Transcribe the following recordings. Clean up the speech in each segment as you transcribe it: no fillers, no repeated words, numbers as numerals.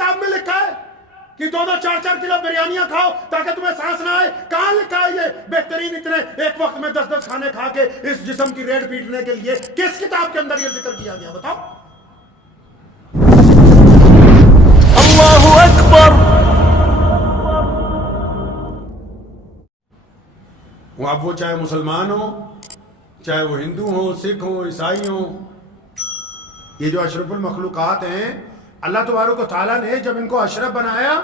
کتاب میں لکھا ہے کہ 2-2 4-4 کلو بریانیاں کھاؤ تاکہ تمہیں سانس نہ آئے؟ کہاں لکھا ہے یہ بہترین اتنے ایک وقت میں 10-10 کھانے کھا کے اس جسم کی ریڑھ پیٹنے کے لیے کس کتاب کے اندر یہ ذکر کیا گیا؟ بتاؤ۔ اللہ اکبر۔ اب وہ چاہے مسلمان ہو، چاہے وہ ہندو ہوں، سکھ ہوں، عیسائی ہوں، یہ جو اشرف المخلوقات ہیں، اللہ تبارک و تعالیٰ نے جب ان کو اشرف بنایا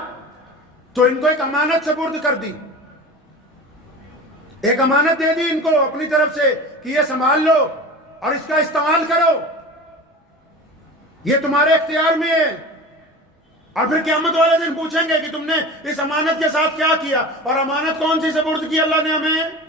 تو ان کو ایک امانت سپرد کر دی، ایک امانت دے دی ان کو اپنی طرف سے کہ یہ سنبھال لو اور اس کا استعمال کرو، یہ تمہارے اختیار میں ہے۔ اور پھر قیامت والے دن پوچھیں گے کہ تم نے اس امانت کے ساتھ کیا کیا؟ اور امانت کون سی سپرد کی اللہ نے ہمیں؟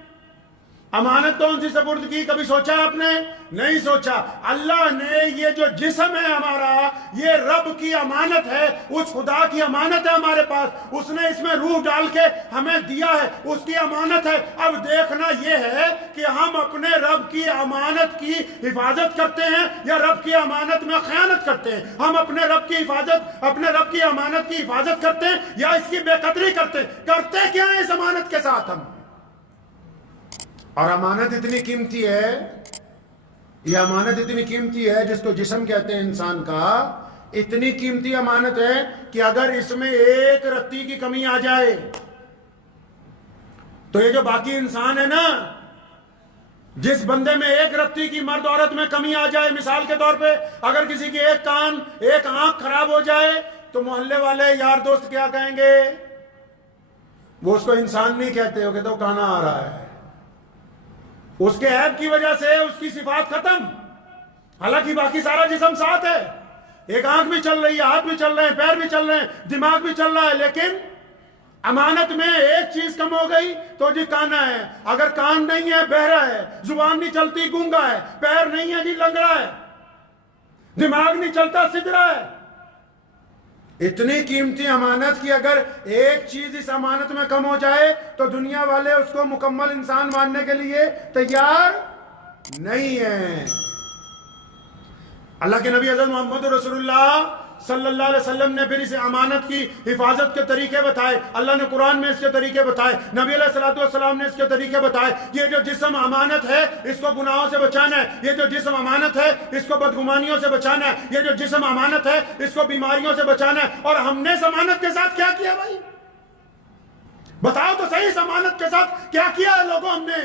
امانت کون سی سپرد کی؟ کبھی سوچا آپ نے؟ نہیں سوچا۔ اللہ نے یہ جو جسم ہے ہمارا، یہ رب کی امانت ہے، اس خدا کی امانت ہے ہمارے پاس، اس نے اس میں روح ڈال کے ہمیں دیا ہے، اس کی امانت ہے۔ اب دیکھنا یہ ہے کہ ہم اپنے رب کی امانت کی حفاظت کرتے ہیں یا رب کی امانت میں خیانت کرتے ہیں؟ ہم اپنے رب کی حفاظت، اپنے رب کی امانت کی حفاظت کرتے ہیں یا اس کی بے قدری کرتے ہیں؟ کرتے کیا ہیں اس امانت کے ساتھ ہم؟ اور امانت اتنی قیمتی ہے، یہ امانت اتنی قیمتی ہے جس کو جسم کہتے ہیں انسان کا، اتنی قیمتی امانت ہے کہ اگر اس میں ایک رتی کی کمی آ جائے تو یہ جو باقی انسان ہے نا، جس بندے میں ایک رتی کی مرد عورت میں کمی آ جائے، مثال کے طور پہ اگر کسی کی ایک کان ایک آنکھ خراب ہو جائے تو محلے والے یار دوست کیا کہیں گے؟ وہ اس کو انسان نہیں کہتے، وہ کہتے وہ کانا آ رہا ہے، اس کے عیب کی وجہ سے اس کی صفات ختم، حالانکہ باقی سارا جسم ساتھ ہے، ایک آنکھ بھی چل رہی ہے، ہاتھ بھی چل رہے ہیں، پیر بھی چل رہے ہیں، دماغ بھی چل رہا ہے، لیکن امانت میں ایک چیز کم ہو گئی تو جی کانا ہے، اگر کان نہیں ہے بہرا ہے، زبان نہیں چلتی گونگا ہے، پیر نہیں ہے جی لنگڑا ہے، دماغ نہیں چلتا سدھرا ہے۔ اتنی قیمتی امانت کی اگر ایک چیز اس امانت میں کم ہو جائے تو دنیا والے اس کو مکمل انسان ماننے کے لیے تیار نہیں ہیں۔ اللہ کے نبی حضرت محمد رسول اللہ صلی اللہ علیہ وسلم نے پھر اس امانت کی حفاظت کے طریقے بتائے، اللہ نے قرآن میں اس کے طریقے بتائے، نبی علیہ السلام نے اس کے طریقے بتائے۔ یہ جو جسم امانت ہے اس کو گناہوں سے بچانا ہے، یہ جو جسم امانت ہے اس کو بدگمانیوں سے بچانا ہے، یہ جو جسم امانت ہے اس کو بیماریوں سے بچانا ہے۔ اور ہم نے اس امانت کے ساتھ کیا کیا بھائی؟ بتاؤ تو صحیح، اس امانت کے ساتھ کیا کیا ہے لوگوں؟ ہم نے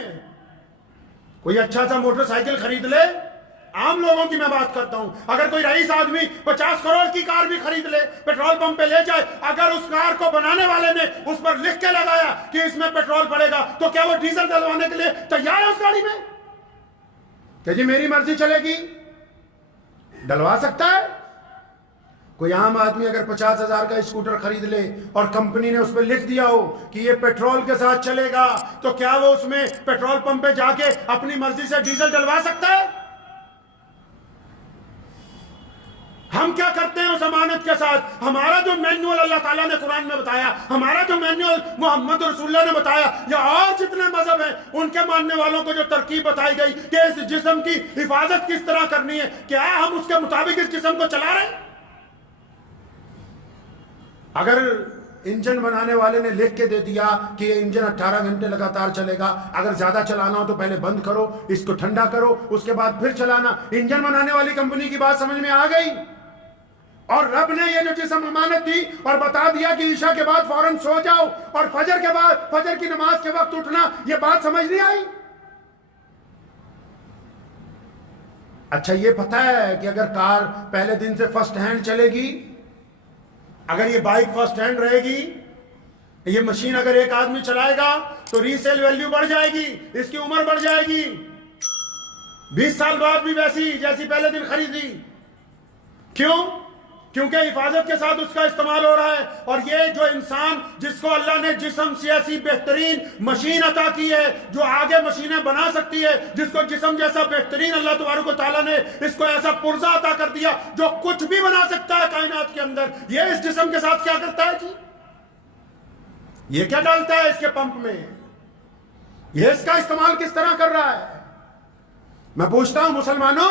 کوئی اچھا سا موٹر سائیکل خرید لے، عام لوگوں کی میں بات کرتا ہوں، اگر کوئی رئیس آدمی 50 کروڑ کی کار بھی خرید لے، پیٹرول پمپ پہ لے جائے، اگر اس کار کو بنانے والے نے اس پر لکھ کے لگایا کہ اس میں پیٹرول پڑے گا تو کیا وہ ڈیزل ڈلوانے کے لیے تیار ہے اس گاڑی میں؟ کہ جی میری مرضی چلے گی، ڈلوا سکتا ہے؟ کوئی عام آدمی اگر 50,000 کا اسکوٹر خرید لے اور کمپنی نے اس پہ لکھ دیا ہو کہ یہ پیٹرول کے ساتھ چلے گا تو کیا وہ اس میں پیٹرول پمپ پہ جا کے اپنی مرضی سے ڈیزل ڈلوا سکتا ہے؟ ہم کیا کرتے ہیں اس امانت کے ساتھ؟ ہمارا جو مینول اللہ تعالیٰ نے قرآن میں بتایا، ہمارا جو مینول محمد رسول اللہ نے بتایا، یا اور جتنے مذہب ہیں ان کے ماننے والوں کو جو ترکیب بتائی گئی کہ اس جسم کی حفاظت کس طرح کرنی ہے، کیا ہم اس کے مطابق اس جسم کو چلا رہے ہیں؟ اگر انجن بنانے والے نے لکھ کے دے دیا کہ یہ انجن 18 گھنٹے لگاتار چلے گا، اگر زیادہ چلانا ہو تو پہلے بند کرو، اس کو ٹھنڈا کرو، اس کے بعد پھر چلانا، انجن بنانے والی کمپنی کی بات سمجھ میں آ گئی؟ اور رب نے یہ جو جسم امانت دی اور بتا دیا کہ عشاء کے بعد فوراً سو جاؤ اور فجر کے بعد فجر کی نماز کے وقت اٹھنا، یہ بات سمجھ نہیں آئی؟ اچھا یہ پتہ ہے کہ اگر کار پہلے دن سے فرسٹ ہینڈ چلے گی، اگر یہ بائک فرسٹ ہینڈ رہے گی، یہ مشین اگر ایک آدمی چلائے گا تو ریسیل ویلیو بڑھ جائے گی، اس کی عمر بڑھ جائے گی، 20 سال بعد بھی ویسی جیسی پہلے دن خریدی۔ کیوں؟ کیونکہ حفاظت کے ساتھ اس کا استعمال ہو رہا ہے۔ اور یہ جو انسان جس کو اللہ نے جسم سے ایسی بہترین مشین عطا کی ہے جو آگے مشینیں بنا سکتی ہے، جس کو جسم جیسا بہترین اللہ تبارک و تعالیٰ نے اس کو ایسا پرزہ عطا کر دیا جو کچھ بھی بنا سکتا ہے کائنات کے اندر، یہ اس جسم کے ساتھ کیا کرتا ہے جی؟ یہ کیا ڈالتا ہے اس کے پمپ میں؟ یہ اس کا استعمال کس طرح کر رہا ہے؟ میں پوچھتا ہوں مسلمانوں،